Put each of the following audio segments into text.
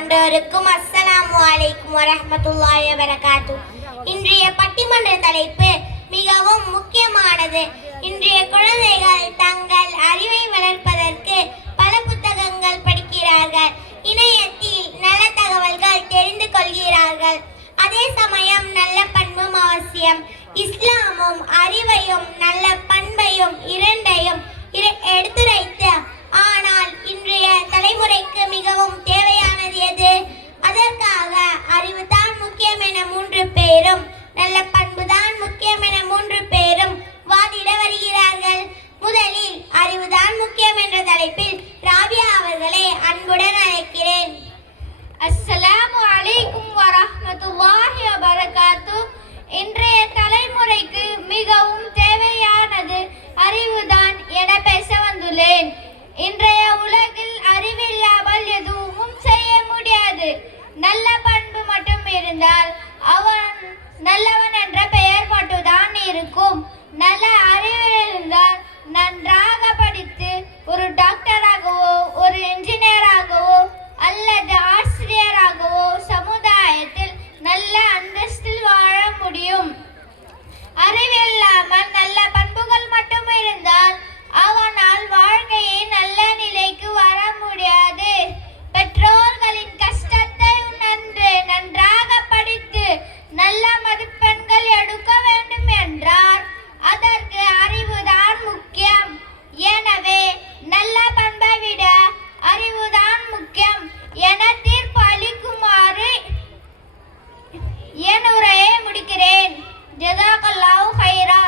சான்றோருக்கும் அஸ்ஸலாமு அலைக்கும் வரஹ்மத்துல்லாஹி வபரகாத்துஹு. இன்றைய பட்டிமன்ற தலைப்பு மிகவும் முக்கியமானது. இன்றைய குழந்தைகள் தங்கள் அறிவை வளர்ப்பதற்கு பல புத்தகங்கள் படிக்கிறார்கள். இணையத்தில் நல்ல தகவல்கள் தெரிந்து கொள்கிறார்கள். அதே சமயம் நல்ல பண்பும் அவசியம். இஸ்லாமும் அறிவையும் நல்ல பண்பையும் இரண்டையும் எடுத்துரைத்த ஆனால் இன்றைய தலைமுறைக்கு மிகவும் தேவையானது எது? அதற்காக அறிவு தான் முக்கியம் என 3 பேரும், நல்ல பண்பு தான் முக்கியம் என 3 பேரும் வாதிட வருகிறார்கள். முதலில் அறிவுதான் முக்கியம் என்ற தலைப்பில் ராபியா அவர்களை அன்புடன் அழைக்கிறேன். அஸ்ஸலாமு அலைக்கும் வரஹ்மத்துல்லாஹி வபரகாத்துஹு. இன்றைய தலைமுறைக்கு மிகவும் தேவையானது அறிவுதான் என பேச வந்துள்ளேன். இன்றைய உலகில் அறிவில்லாமல் எதுவும் செய்ய முடியாது. நல்ல பண்பு மட்டும் இருந்தால் அவன் நல்லவன் என்ற பெயர் மட்டும்தான் இருக்கும். நல்ல அறிவு இருந்தால் நன்றாக படித்து ஒரு டாக்டராகவோ ஒரு என்ஜினியராகவோ அல்லது ஆசிரியராகவோ சமுதாயத்தில் நல்ல அந்தஸ்தில் வாழ முடியும். அறிவில்லாமல் நல்ல பண்புகள் மட்டும் இருந்தால் அவனால் வாழ்க்கையை நல்ல நிலைக்கு வர முடியாது. பெற்றோர்களின் கஷ்டத்தை உணர்ந்து நன்றாக படித்து நல்ல மதிப்பெண்கள் எடுக்க வேண்டும் என்றால் அதற்கு அறிவுதான் முக்கியம். எனவே நல்ல பண்பை விட அறிவுதான் முக்கியம் என தீர்ப்பு அளிக்குமாறு என் உரையை முடிக்கிறேன். ஜஸாக்கல்லாஹு ஹைரா.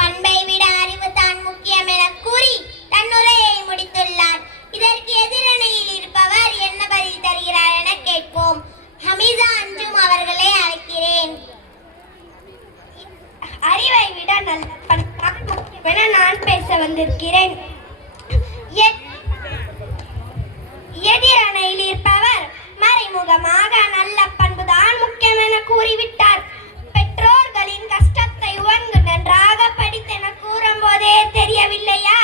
பண்பை விட அறிவு தான் முக்கியம் என கூறி தன்னுரையை முடித்துள்ளார். இதற்கு எதிரணியில் இருப்பவர் என்ன பதில் தருகிறார் என கேட்போம். ஹமீதா அஞ்சும் அவர்களை அழைக்கிறேன். அறிவை விட நல்ல பண்பு தான் முக்கியம் என நான் பேச வந்திருக்கிறேன். எதிரணையில் இருப்பவர் மறைமுகமாக நல்ல பண்புதான் முக்கியம் என கூறிவிட்டார். பெற்றோர்களின் கஷ்டத்தை உணர்ந்து நன்றாக படித்தென கூறும் போதே தெரியவில்லையா?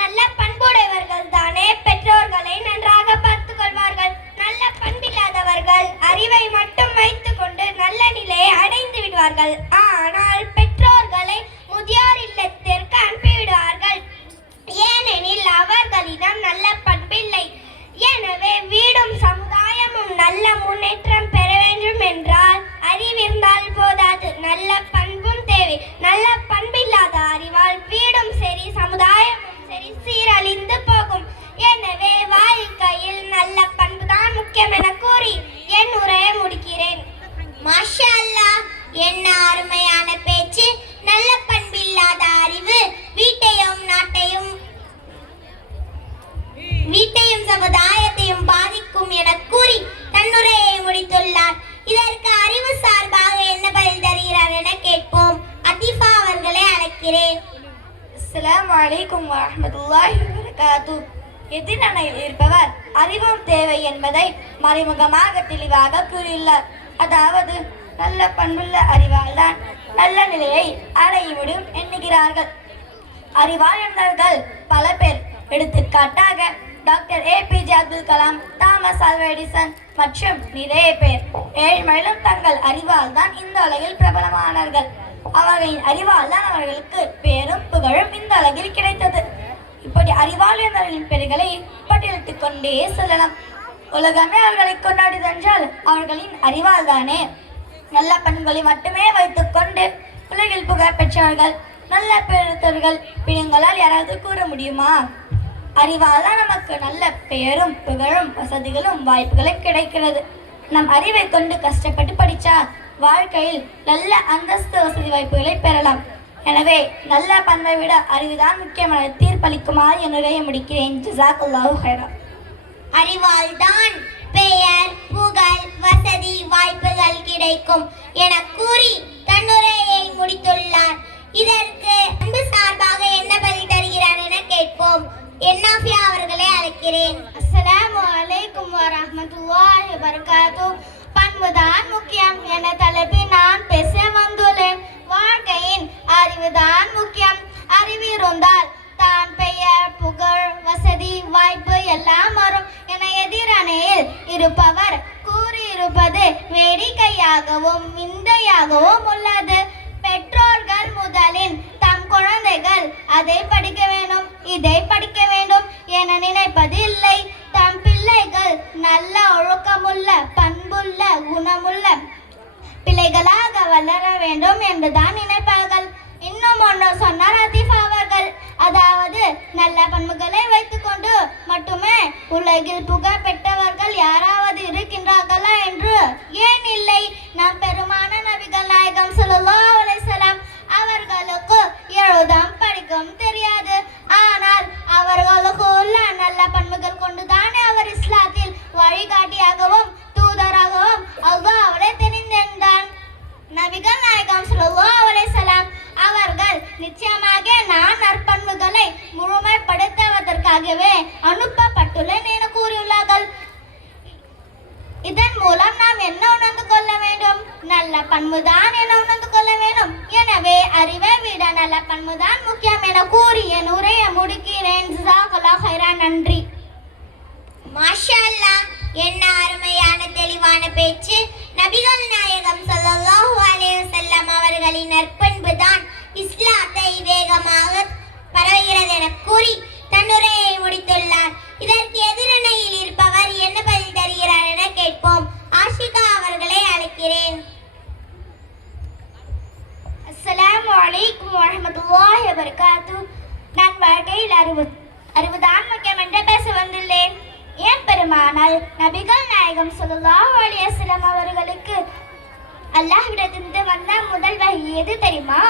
நல்ல பண்புடையவர்கள் தானே பெற்றோர்களை நன்றாக பார்த்துக் கொள்வார்கள். நல்ல பண்பில்லாதவர்கள் அறிவை மட்டும் வைத்துக் கொண்டு நல்ல நிலையை அடைந்து விடுவார்கள். ஆனால் பெற்றோர்களை முதியோர் இல்லத்திற்கு அனுப்பிவிடுவார்கள். ஏனெனில் அவர்களிடம் நல்ல பண்பில்லை. எனவே வீடும் சமுதாயமும் நல்ல முன்னேற்றம் பெற வேண்டும் என்றால் அறிவிருந்தால் போதாது, நல்ல பண்பும் தேவை. நல்ல பண்பில்லாத அறிவால் வீடும் சரி சமுதாயமும் சரி சீரழிந்து போகும். எனவே வாழ்க்கையில் நல்ல பண்புதான் முக்கியம் என கூறி என் உரையை முடிக்கிறேன். மாஷா அல்லாஹ், என்ன அருமையான பேச்சு. நல்ல பண்பில்லாத அறிவு வீட்டையும் சமுதாயத்தையும் பாதிக்கும் என கூறி தன்னுரையை முடித்துள்ளார். இதற்கு அறிவு சார்பாக என்ன பதில் தருகிறார் என கேட்போம். அதிஃபா அவர்களை அழைக்கிறேன். அஸ்ஸலாமு அலைக்கும் வரஹ்மத்துல்லாஹி வபரகாத்துஹு. எதிரணையில் இருப்பவர் அறிவும் தேவை என்பதை மறைமுகமாக தெளிவாக கூறியுள்ளார். அதாவது நல்ல பண்புள்ள அறிவால் தான் நல்ல நிலையை அடைய முடியும் என்கிறார்கள். அறிவாளர்கள் பல பேர். எடுத்துக்காட்டாக doctor APJ Abdul Kalam, Thomas Alva Edison மற்றும் நிறைய பேர் ஏழ்மையிலும் தங்கள் அறிவால் தான் இந்த உலகில் பிரபலமானார்கள். அவர்களின் அறிவால் தான் அவர்களுக்கு பேரும் புகழும் இந்த உலகில் கிடைத்தது. இப்படி அறிவாளர்களின் பெயர்களை பட்டியலிட்டுக் கொண்டே செல்லலாம். உலகமே அவர்களை கொண்டாடுதென்றால் அவர்களின் அறிவால் தானே. நல்ல பண்புகளை மட்டுமே வைத்துக் கொண்டு உலகில் புகழ் பெற்றவர்கள் நல்ல பெயர்த்தவர்கள் பிள்ளைங்களால் யாராவது கூற முடியுமா? அறிவால் தான் நமக்கு நல்ல பெயரும் புகழும் வசதிகளும் வாய்ப்புகளும் கிடைக்கிறது. நம் அறிவை கொண்டு கஷ்டப்பட்டு படித்தா வாழ்க்கையில் நல்ல அந்தஸ்து வசதி வாய்ப்புகளை பெறலாம். எனவே நல்ல பண்பை விட அறிவுதான் முக்கியமான தீர்ப்பளிக்குமாறு என் உரையை முடிக்கிறேன். ஜஸாக்கல்லாஹு ஹைரா. அறிவால் தான் பெயர் புகழ் வசதி வாய்ப்புகள் கிடைக்கும் என கூறி தன்னுரையை முடித்துள்ளார். இதற்கு அன்பு சார்பாக என்ன பதில் தருகிறார் என கேட்போம். என்னாஃபியா அவர்களை அழைக்கிறேன். அஸ்ஸலாமு அலைக்கும் வரஹ்மத்துல்லாஹி வபரகாத்துஹு. பண்புதான் முக்கியம் என தலைப்பில் நான் பேச வந்துள்ளேன். வாழ்க்கையின் அறிவுதான் முக்கியம். அறிவு இருந்தால் தான் பெயர் புகழ் வசதி வாய்ப்பு எல்லாம் வரும் என எதிரணையில் இருப்பவர் விந்தையாகவும் விந்தையாகவும் உள்ளது. பெற்றோர்கள் முதலில் தம் குழந்தைகள் அதை படிக்க வேண்டும், இதை படிக்க வேண்டும் என நினைப்பது இல்லை. தம் பிள்ளைகள் நல்ல ஒழுக்கமுள்ள, பண்புள்ள, குணமுள்ள பிள்ளைகளாக வளர வேண்டும் என்றுதான் நினைப்பார்கள். இன்னும் ஒன்று சொன்னார் அதிஃப் அவர்கள், அதாவது நல்ல பண்புகளை வைத்துக்கொண்டு மட்டுமே உலகில் புகழ் பெற்றவர்கள் யாராவது இருக்கின்றார்களா என்று. ஏன் இல்லை? நம் பெருமான நபிகள் நாயகம் ஸல்லல்லாஹு அலைஹி வஸல்லம் அவர்களுக்கு எழுதும் படிக்கும் தெரியாது. ஆனால் அவர்களுக்கு உள்ள நல்ல பண்புகள் கொண்டுதானே அவர் இஸ்லாத்தில் வழிகாட்டியாகவும் தூதராகவும் அல்லாஹ்வை தெரிந்திருந்தார். நபிகள் நாயகம் ஸல்லல்லாஹு அலைஹி வஸல்லம் அவர்கள் நிச்சயமாக நான் நற்பண்புகளை முழுமைப்படுத்துவதற்காகவே அனுப்பப்பட்டுள்ளேன் என கூறியுள்ளார்கள். இதன் மூலம் நாம் என்ன உணர்ந்து கொள்ள வேண்டும்? நல்ல பண்புதான் என உணர்ந்து கொள்ள வேண்டும். எனவே அறிவை விட நல்ல பண்புதான் முக்கியம் என கூறி என் உரையை முடிக்கிறேன். ஜஸாக்கல்லாஹு ஹைரான். நன்றி. மாஷா அல்லாஹ், என்ன அருமையான தெளிவான பேச்சு. நபிகள் நாயகம் ஸல்லல்லாஹு அலைஹி வஸல்லம் அவர்களின் நற்பண்பு தான் இஸ்லாத்தை வேகமாக பரவுகிறது என கூறி தன்னுரையை முடித்துள்ளார். இதற்கு எதிரணையில் இருப்பவர் என்ன பதில் தருகிறார் என கேட்போம். ஆஷிகா அவர்களை அழைக்கிறேன். அஸ்ஸலாமு அலைக்கும் வரஹ்மத்துல்லாஹி வபரகாத்துஹு. நான் வாழ்க்கையில் அறிவுதான் முக்கியம் என்று பேச வந்துள்ளேன். ஏன் பெருமானால் நபிகள் நாயகம் ஸல்லல்லாஹு அலைஹி வஸல்லம் அவர்களுக்கு அல்லாஹ்விடமிருந்து வந்த முதல் வஹி எது தெரியுமா?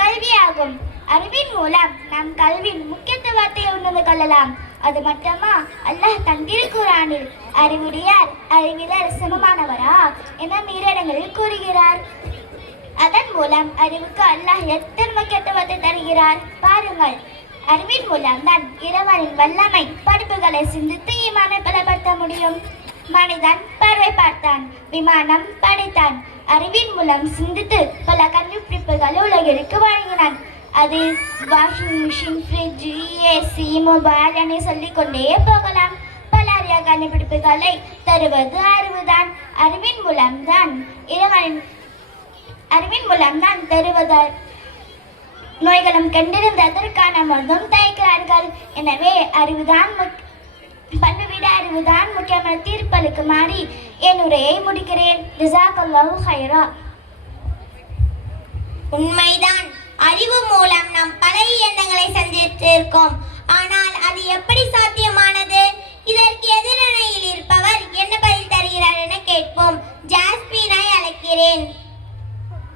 கல்வியாகும். அறிவின் மூலம் நாம் கல்வியின் முக்கியத்துவத்தை உணர்ந்து கொள்ளலாம். அது மட்டுமா, அல்லாஹ் தன் திருக்குர்ஆனில் அறிவுடையார் அறிவிலர் சமமானவரா என மீறிடங்களில் கூறுகிறார். அதன் மூலம் அறிவுக்கு அல்லாஹ் எத்தனை முக்கியத்துவத்தை தருகிறார் பாருங்கள். அறிவின் மூலம் தான் இறைவனின் வல்லமை படிப்புகளை சிந்தித்து ஈமானை பலப்படுத்த முடியும். மனிதன் பார்வை பார்த்தான், விமானம் படைத்தான். அறிவின் மூலம் சிந்தித்து பல கண்டுபிடிப்புகளை உலகிற்கு வழங்கினான். அது washing machine, fridge, AC, mobile என சொல்லிக்கொண்டே போகலாம். பல அரிய கண்டுபிடிப்புகளை தருவது அறிவுதான். அறிவின் மூலம்தான் தருவதால் நோய்களும் கண்டிருந்ததற்கான மருந்தும் தயாரிக்கிறார்கள். எனவே பண்பு விட அறிவுதான் முக்கியமான தீர்ப்பளிக்கு மாறி என் உரையை முடிக்கிறேன். ஜஸாக்கல்லாஹு ஹைரா. உண்மைதான், அறிவு மூலம் நாம் பல எண்ணங்களை சந்தித்திருக்கோம். ஆனால் அது எப்படி சாத்தியமானது? இதற்கு எதிரணையில் இருப்பவர் என்ன பதில் தருகிறார் என கேட்போம். ஜாஸ்மினை அழைக்கிறேன்.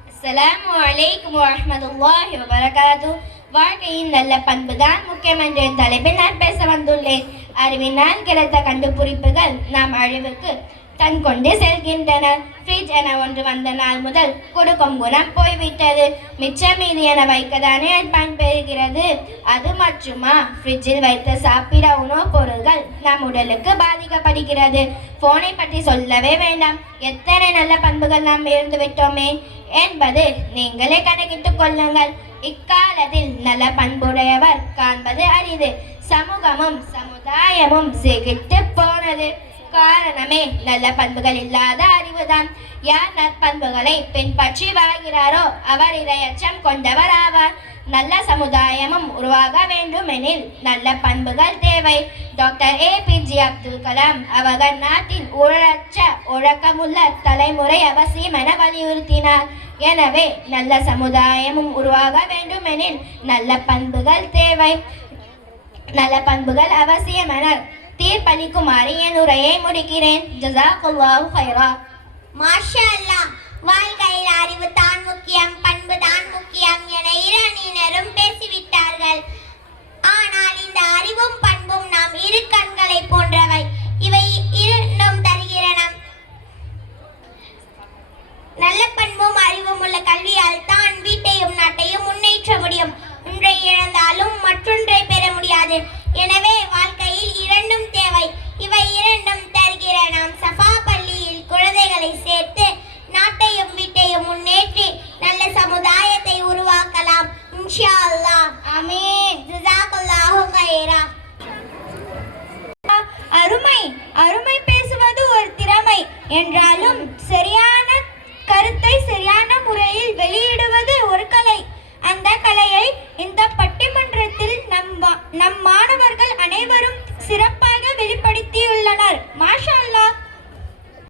அஸ்ஸலாமு அலைக்கும் வரஹ்மத்துல்லாஹி வபரகாத்துஹு. வாழ்க்கையின் நல்ல பண்புதான் முக்கியம் என்ற தலைப்பில் நான் பேச வந்துள்ளேன். அறிவினால் கிடைத்த கண்டுபிடிப்புகள் நாம் அழிவுக்கு தன் கொண்டு செல்கின்றன. ஃப்ரிட்ஜ் என ஒன்று வந்த நாள் முதல் கொடுக்கும் குணம் போய்விட்டது. மிச்சம் மீதி என வைக்கதானே பயன்பெறுகிறது. அது மட்டுமா, ஃப்ரிட்ஜில் வைத்த சாப்பிட உணவுப் பொருட்கள் நம் உடலுக்கு பாதிக்கப்படுகிறது. போனை பற்றி சொல்லவே வேண்டாம். எத்தனை நல்ல பண்புகள் நாம் இழந்து விட்டோமே என்பது நீங்களே கணக்கிட்டுக் கொள்ளுங்கள். இக்காலத்தில் நல்ல பண்புடையவர் காண்பது அரிது. சமூகமும் சமுதாயமும் சிகிட்டு போனது. காரணமே நல்ல பண்புகள் இல்லாத அறிவுதான். யார் நற்பண்புகளை பின்பற்றி வாழ்கிறாரோ அவர் இரையச்சம் கொண்டவர் ஆவார். நல்ல சமுதாயமும் உருவாக வேண்டுமெனில் நல்ல பண்புகள் தேவை. டாக்டர் APJ அப்துல் கலாம் அவர்கள் நாட்டின் ஊழலற்ற ஒழுக்கமுள்ள தலைமுறை அவசியம் என வலியுறுத்தினார். எனவே நல்ல சமுதாயமும் உருவாக வேண்டுமெனில் நல்ல பண்புகள் தேவை. நல்ல பண்புகள் அவசியம் என தீர்ப்பளிக்குமாறு என் உரையை முடிக்கிறேன். ஜஸாக்கல்லாஹு ஹைரா. மாஷா அல்லாஹ், வாழ்க்கையில் அறிவு தான் முக்கியம், பண்பு தான் முக்கியம் என இரணினரும் பேசிவிட்டார்கள். ஆனால் இந்த அறிவும் பண்பும் நாம் இரு கண்களை போன்றவை. இவை இரண்டும் தருகிறன. நல்ல பண்பும் அறிவும் உள்ள கல்வியால் தான் வீட்டையும் நாட்டையும் முன்னேற்ற முடியும். ஒன்றை இழந்தாலும் மற்றொன்றை பெற முடியாது. எனவே வாழ்க்கையில் இரண்டும் தேவை. இவை இரண்டும் தருகிற நாம் சஃபா பள்ளியில் குழந்தைகளை சேர்த்து